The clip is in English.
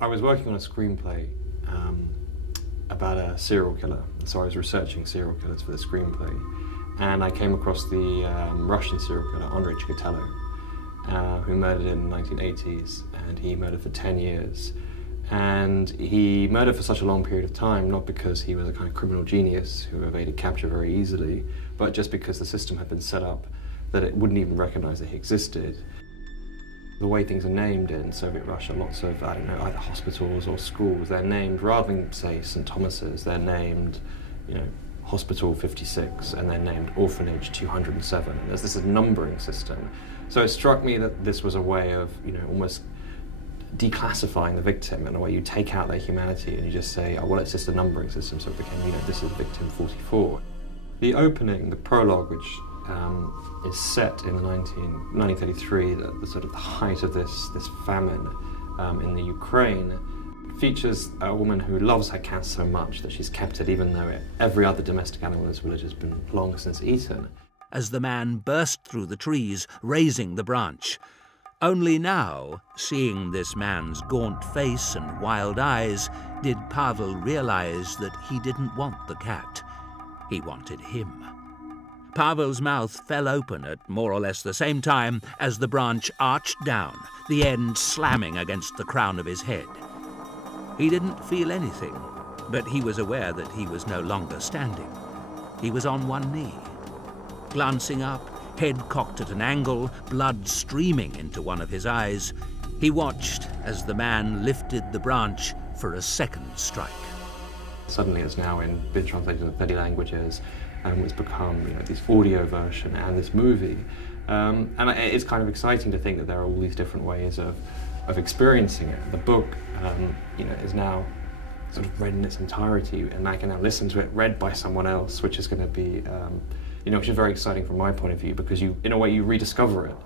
I was working on a screenplay about a serial killer, so I was researching serial killers for the screenplay, and I came across the Russian serial killer Andrei Chikatilo, who murdered in the 1980s, and he murdered for 10 years. And he murdered for such a long period of time, not because he was a kind of criminal genius who evaded capture very easily, but just because the system had been set up that it wouldn't even recognize that he existed. The way things are named in Soviet Russia, lots of, I don't know, either hospitals or schools, they're named, rather than, say, St. Thomas's, they're named, you know, Hospital 56, and they're named Orphanage 207. And there's this numbering system. So it struck me that this was a way of, you know, almost declassifying the victim in a way. You take out their humanity and you just say, oh, well, it's just a numbering system, so it became, you know, this is victim 44. The opening, the prologue, which is set in the 1933, the sort of the height of this famine in the Ukraine, features a woman who loves her cat so much that she's kept it even though every other domestic animal in this village has been long since eaten. As the man burst through the trees, raising the branch. Only now, seeing this man's gaunt face and wild eyes, did Pavel realize that he didn't want the cat. He wanted him. Pavel's mouth fell open at more or less the same time as the branch arched down, the end slamming against the crown of his head. He didn't feel anything, but he was aware that he was no longer standing. He was on one knee. Glancing up, head cocked at an angle, blood streaming into one of his eyes, he watched as the man lifted the branch for a second strike. Suddenly it's now been translated into 30 languages, and it's become, you know, this audio version and this movie. And it's kind of exciting to think that there are all these different ways of experiencing it. The book, you know, is now sort of read in its entirety, and I can now listen to it read by someone else, which is going to be, you know, which is very exciting from my point of view, because in a way, you rediscover it.